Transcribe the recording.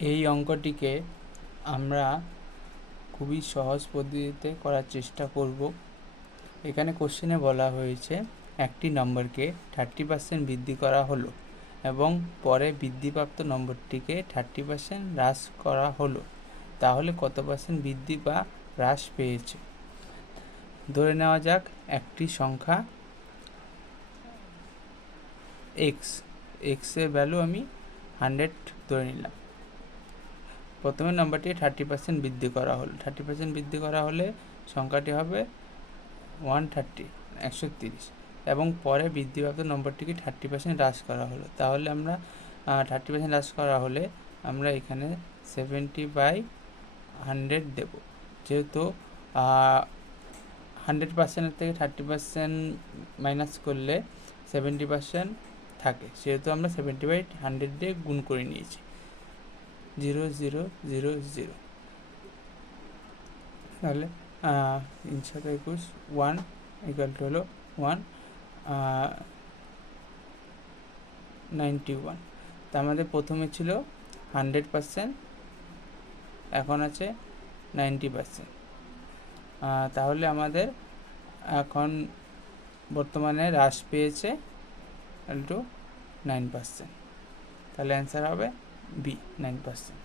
এই অঙ্কটিকে আমরা খুবই সহজ পদ্ধতিতে করার চেষ্টা করব। এখানে কোশ্চেনে বলা হয়েছে একটি নম্বরকে 30% বৃদ্ধি করা হলো এবং পরে বৃদ্ধিপ্রাপ্ত নম্বরটিকে 30% হ্রাস করা হলো, তাহলে কত পার্সেন্ট বৃদ্ধি বা হ্রাস পেয়েছে। ধরে নেওয়া যাক একটি সংখ্যা এক্স এর ভ্যালু আমি 100 ধরে নিলাম। প্রথমে নম্বরটি 30% বৃদ্ধি করা হলো, 30% বৃদ্ধি করা হলে সংখ্যাটি হবে 130 এবং পরে বৃদ্ধিপ্রাপ্ত নম্বরটিকে 30% হ্রাস করা হলো, তাহলে আমরা 30% হ্রাস করা হলে আমরা এখানে 70/100 দেব। যেহেতু 100% থেকে 30% মাইনাস করলে 70% থাকে, সেহেতু আমরা 70/100 দিয়ে গুণ করে নিয়েছি। 0 0 0 0, তাহলে 3 7 21 1 ইকুয়াল টু হলো 191। তা আমাদের প্রথমে ছিল 100%, এখন আছে 90%। তাহলে আমাদের এখন বর্তমানে হ্রাস পেয়েছে ইকুয়াল টু 9%, তাহলে অ্যান্সার হবে বি, 9%।